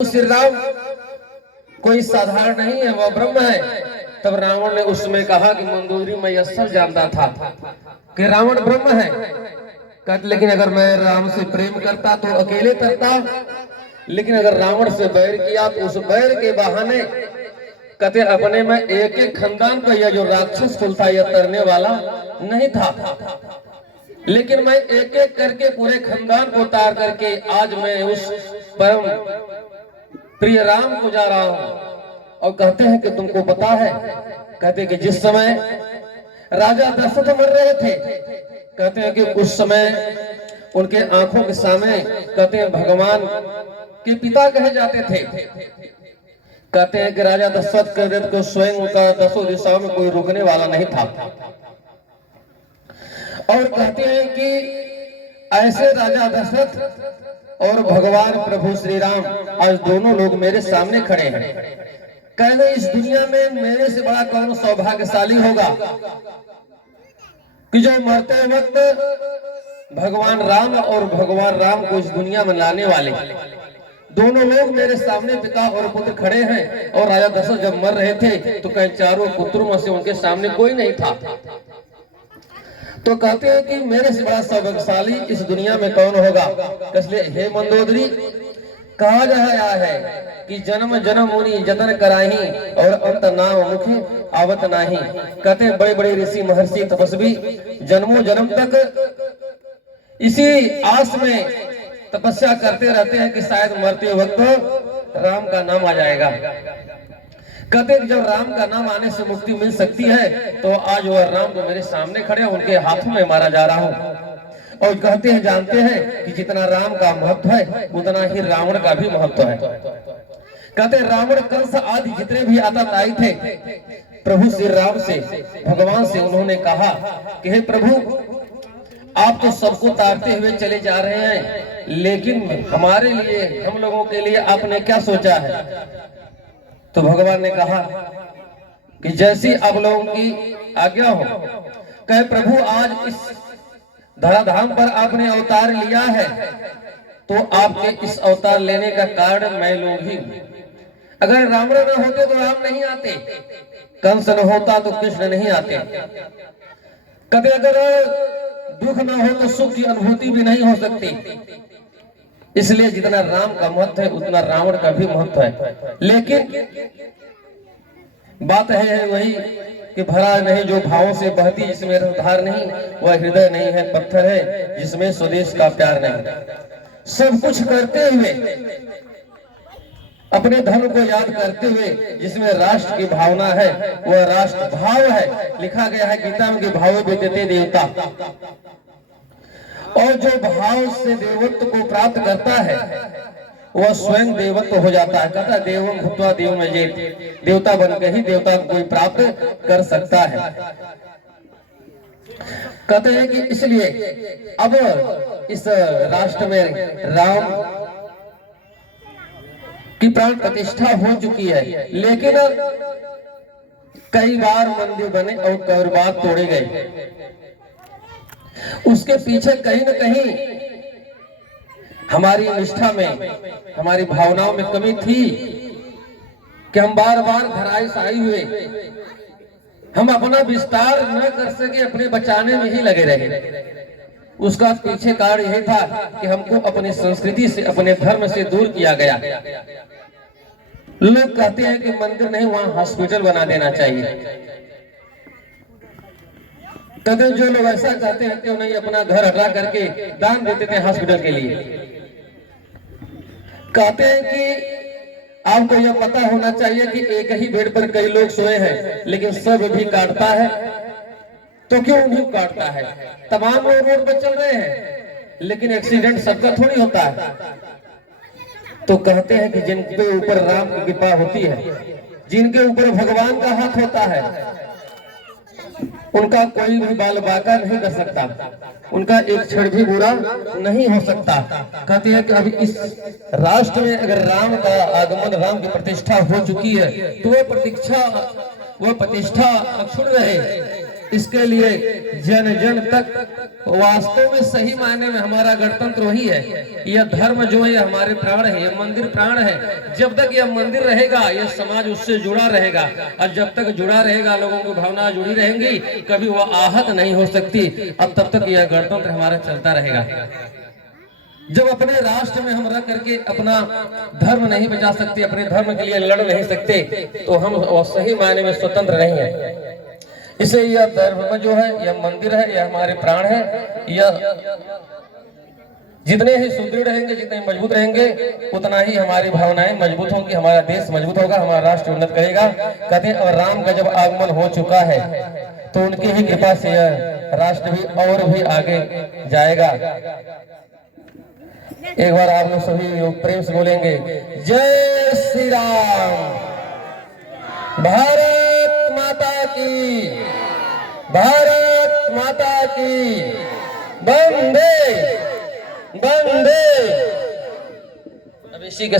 श्री राम कोई साधारण नहीं है, वह ब्रह्म है। तब रावण ने उसमें कहा कि मंदोदरी मैं यह सब जानता था कि रावण ब्रह्म है। कहते लेकिन अगर मैं राम से प्रेम करता तो अकेले करता, लेकिन अगर रावण से बैर किया तो उस बैर के बहाने कहते अपने में एक एक खानदान को यह जो राक्षस कुल था यह तरने वाला नहीं था, लेकिन मैं एक एक करके पूरे खानदान को तार करके आज मैं उस परम प्रिय राम को जा रहा हूं। और कहते हैं कि तुमको पता है, कहते हैं कि जिस समय राजा दशरथ मर रहे थे, कहते हैं कि उस समय उनके आंखों के सामने कहते हैं भगवान के पिता कहे जाते थे। कहते हैं कि राजा दशरथ के रथ को स्वयं उनका दसों दिशाओं में कोई रुकने वाला नहीं था। और कहते हैं कि ऐसे राजा दशरथ और भगवान प्रभु श्री राम आज दोनों लोग मेरे सामने खड़े हैं। कहते इस दुनिया में मेरे से बड़ा कौन सौभाग्यशाली होगा कि जो मरते वक्त भगवान राम और भगवान राम को इस दुनिया में लाने वाले दोनों लोग मेरे सामने पिता और पुत्र खड़े हैं। और राजा दशरथ जब मर रहे थे तो कई चारों पुत्रों में से उनके सामने कोई नहीं था। तो कहते हैं कि मेरे से बड़ा सौभाग्यशाली इस दुनिया में कौन होगा। इसलिए हे मंदोदरी, कहा गया है कि जन्म जन्म मुनि जतन कराही और अंत नाम मुखी आवत नाही। कहते हैं बड़े बड़े ऋषि महर्षि तपस्वी जन्मों जन्म तक इसी आस में तपस्या करते रहते हैं कि शायद मरते वक्त राम का नाम आ जाएगा। कहते हैं जब राम का नाम आने से मुक्ति मिल सकती है तो आज वह राम जो मेरे सामने खड़े हैं उनके हाथों में मारा जा रहा हूं। और कहते हैं जानते हैं कि जितना राम का महत्व है उतना ही रावण का भी महत्व है। कहते हैं रावण कंस आदि जितने भी आतताई थे प्रभु श्री राम से भगवान से उन्होंने कहा कि हे प्रभु, आप तो सबको तारते हुए चले जा रहे हैं, लेकिन हमारे लिए हम लोगों के लिए आपने क्या सोचा है। तो भगवान ने कहा कि जैसी आप लोगों की आज्ञा हो। कहे प्रभु आज इस धराधाम पर आपने अवतार लिया है तो आपके इस अवतार लेने का कारण मैं लोग ही हूं। अगर रावण न होते तो राम नहीं आते, कंस न होता तो कृष्ण नहीं आते। कभी अगर दुख न हो तो सुख की अनुभूति भी नहीं हो सकती। इसलिए जितना राम का महत्व है उतना रावण का भी महत्व है। लेकिन बात है वही कि भरा नहीं जो भावों से बहती, जिसमें रसधार नहीं वह हृदय नहीं है, पत्थर है जिसमें स्वदेश का प्यार नहीं। सब कुछ करते हुए अपने धर्म को याद करते हुए जिसमें राष्ट्र की भावना है वह राष्ट्र भाव है। लिखा गया है गीता में कि भाव विद्यते देवता, और जो भाव से देवत्व को प्राप्त करता है वह स्वयं देवत्व हो जाता है। कहता देवम भूत्वा देवम जयेत, देवता बनकर ही देवता को कोई प्राप्त कर सकता है। कहते हैं कि इसलिए अब इस राष्ट्र में राम की प्राण प्रतिष्ठा हो चुकी है, लेकिन कई बार मंदिर बने और कई बार तोड़े गए। उसके पीछे कहीं न कहीं हमारी निष्ठा में, हमारी भावनाओं में कमी थी कि हम बार बार धराशायी हुए। हम अपना विस्तार न कर सके, अपने बचाने में ही लगे रहे। उसका पीछे कारण यही था कि हमको अपनी संस्कृति से, अपने धर्म से दूर किया गया। लोग कहते हैं कि मंदिर नहीं वहां हॉस्पिटल बना देना चाहिए। कदम जो लोग ऐसा कहते हैं क्यों नहीं अपना घर हटा करके दान देते थे हॉस्पिटल के लिए। कहते हैं कि आपको यह पता होना चाहिए कि एक ही बेड पर कई लोग सोए हैं, लेकिन सब भी काटता है तो क्यों नहीं काटता है। तमाम लोग रोड पर चल रहे हैं लेकिन एक्सीडेंट सबका थोड़ी होता है। तो कहते हैं कि जिनके ऊपर राम की कृपा होती है, जिनके ऊपर भगवान का हाथ होता है, उनका कोई भी बाल बाका नहीं कर सकता, उनका एक क्षण भी बुरा नहीं हो सकता। कहते हैं कि अभी इस राष्ट्र में अगर राम का आगमन, राम की प्रतिष्ठा हो चुकी है तो वह प्रतिष्ठा अक्षुण्ण रहे। इसके लिए जन जन तक वास्तव में सही मायने में हमारा गणतंत्र वही है। यह धर्म जो है हमारे प्राण है, यह मंदिर प्राण है। जब तक यह मंदिर रहेगा यह समाज उससे जुड़ा रहेगा, और जब तक जुड़ा रहेगा लोगों की भावना जुड़ी रहेंगी, कभी वह आहत नहीं हो सकती, और तब तक यह गणतंत्र हमारा चलता रहेगा। जब अपने राष्ट्र में हम रह करके अपना धर्म नहीं बचा सकते, अपने धर्म के लिए लड़ नहीं सकते, तो हम सही मायने में स्वतंत्र नहीं है। इसे यह धर्म जो है, यह मंदिर है, यह हमारे प्राण है। यह जितने ही सुदृढ़ रहेंगे, जितने मजबूत रहेंगे, उतना ही हमारी भावनाएं मजबूत होंगी, हमारा देश मजबूत होगा, हमारा राष्ट्र उन्नत करेगा। कहते हैं और राम का जब आगमन हो चुका है तो उनकी ही कृपा से यह राष्ट्र भी और भी आगे जाएगा। एक बार आप लोग सभी लोग प्रेम से बोलेंगे, जय श्री राम, भारत माता की, भारत माता की, वंदे वंदे। अब इसी के